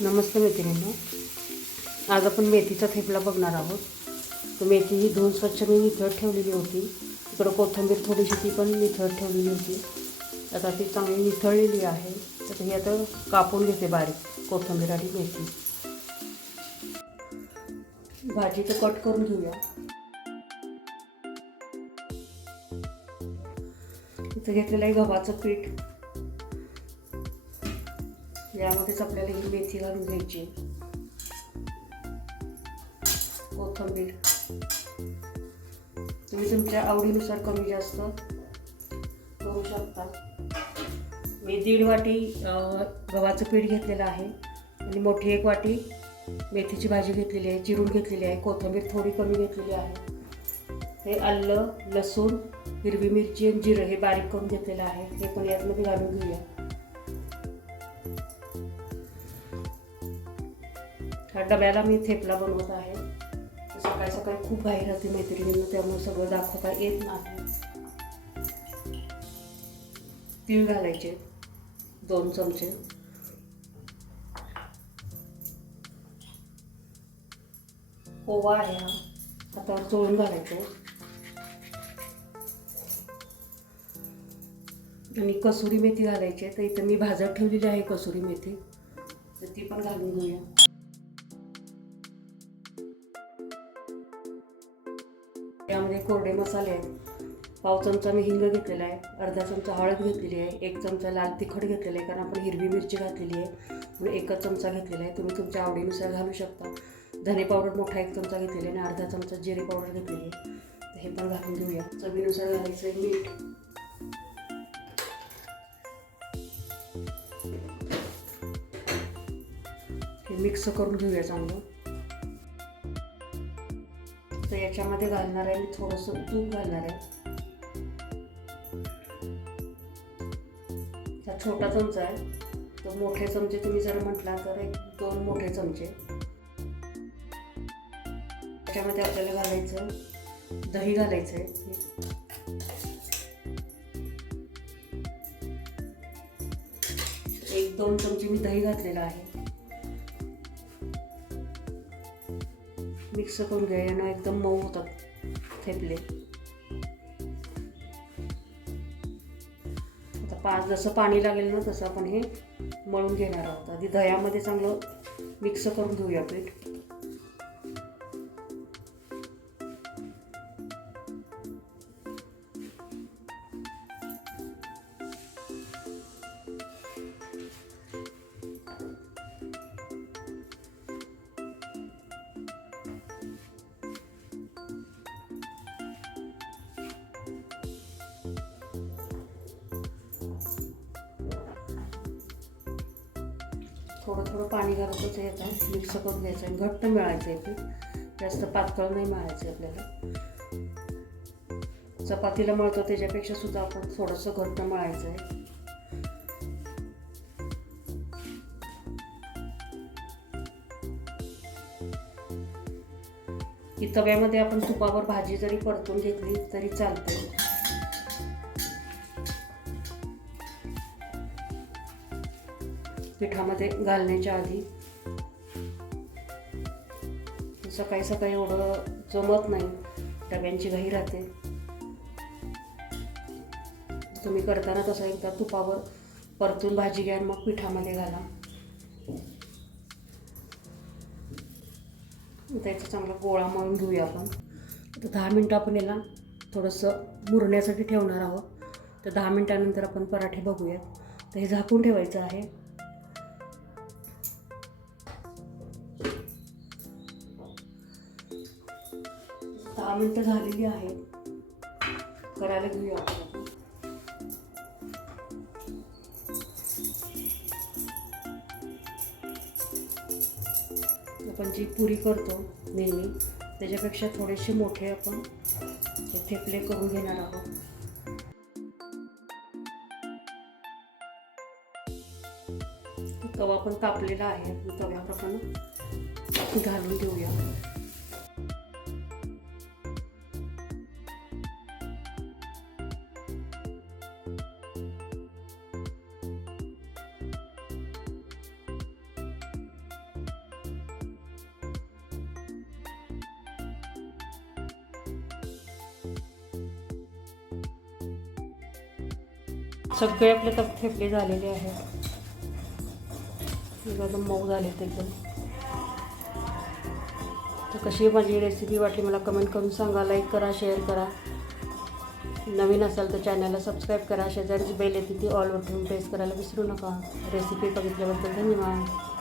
नमस्ते मैत्रिणींनो. आज आपण मेथीचा थेपला बघणार आहोत. तर मेथी ही धुवून स्वच्छ मी निथळत ठेवलेली होती. इकडं कोथिंबीर थोडीशी ती पण निथळत ठेवलेली होती. आता ती चांगली निथळलेली आहे. तर ही आता कापून घेते बारीक कोथिंबीर आणि मेथी. भाजीचं कट करून घेऊया. इथं घेतलेलं आहे गव्हाचं पीठ. यामध्येच आपल्याला ही मेथी घालून घ्यायची. कोथिंबीर. तुम्ही तुमच्या आवडीनुसार कमी जास्त करू शकता. मी दीड वाटी गव्हाचं पीठ घेतलेलं आहे. आणि मोठी एक वाटी मेथीची भाजी घेतलेली आहे चिरून घेतलेली आहे. कोथिंबीर थोडी कमी घेतलेली आहे. हे आलं लसूण हिरवी मिरची आणि जिरं हे बारीक करून घेतलेलं आहे. हे पण यातमध्ये घालून घेऊया. ह्या डब्याला मी थेपला बनवत आहे. सकाळी सकाळी खूप बाहेर राहते मैत्रिणींना त्यामुळे सगळं दाखवता येत नाही. तीळ घालायचे दोन चमचे. ओवा आहे हा. आता चोळून घालायचं. आणि कसुरी मेथी घालायची आहे तर इथं मी भाजत ठेवलेली आहे कसुरी मेथी. तर ती पण घालून घेऊया. यामध्ये कोरडे मसाले आहेत. पाव चमचा मी हिंग घेतलेला आहे. अर्धा चमचा हळद घेतलेली आहे. एक चमचा लाल तिखट घेतलेलं आहे कारण आपण हिरवी मिरची घातलेली आहे. म्हणून एकच चमचा घेतलेला आहे. तुम्ही तुमच्या आवडीनुसार घालू शकता. धने पावडर मोठा एक चमचा घेतलेला आहे आणि अर्धा चमचा जिरे पावडर घेतलेली आहे. तर हे पण घालून घेऊया. चवीनुसार घालायचं आहे मीठ. हे मिक्स करून घेऊया चांगलं. तर याच्यामध्ये घालणार आहे. मी थोडंसं तूप घालणार आहे. हा छोटा चमचा आहे. तर मोठे चमचे तुम्ही जर म्हटला तर एक दोन मोठे चमचे. त्याच्यामध्ये आपल्याला घालायचं दही घालायचं आहे एक दोन चमचे मी दही घातलेलं आहे. मिक्स करून घ्या यानं एकदम मऊ होतात थेपले. आता पाच जसं पाणी लागेल ना तसं आपण हे मळून घेणार आहोत. आधी दह्यामध्ये चांगलं मिक्स करून घेऊया पीठ. थोडं थोडं पाणी घालतच हे आता मिक्स करून घ्यायचं आहे. घट्ट मिळायचं आहे पीठ जास्त पातळ नाही मळायचं आपल्याला. चपातीला मळतो त्याच्यापेक्षा सुद्धा आपण थोडंसं घट्ट मळायचं आहे. की तव्यामध्ये आपण तुपावर भाजी जरी परतून घेतली तरी चालते पिठामध्ये घालण्याच्या आधी सकाळी सकाळी एवढं जमत नाही. डब्यांची घाई राहते. तुम्ही करताना तसं एकदा तुपावर परतून भाजी घ्या मग पिठामध्ये घाला. त्याचा चांगला गोळा मळून घेऊया आपण. तर दहा मिनटं आपण याला थोडंसं मुरण्यासाठी ठेवणार आहोत. तर दहा मिनटानंतर आपण पराठे बघूयात. तर हे झाकून ठेवायचं आहे. दहा मिनटं झालेली आहेत. करायला घेऊया आपण. आपण जी पुरी करतो नेहमी त्याच्यापेक्षा थोडेसे मोठे आपण हे थेपले करून घेणार आहोत. तवा पण कापलेला आहे. तव्यावर आपण घालून घेऊया. सगळे आपले तप थेपले झालेले आहेत. एकदम मऊ झाले एकदम. तर कशी माझी रेसिपी वाटली मला कमेंट करून सांगा लाईक करा शेअर करा. नवीन असाल तर चॅनलला सबस्क्राईब करा. शेजारीची बेल येते ती ऑलवर ठेवून प्रेस करायला विसरू नका. रेसिपी बघितल्याबद्दल धन्यवाद.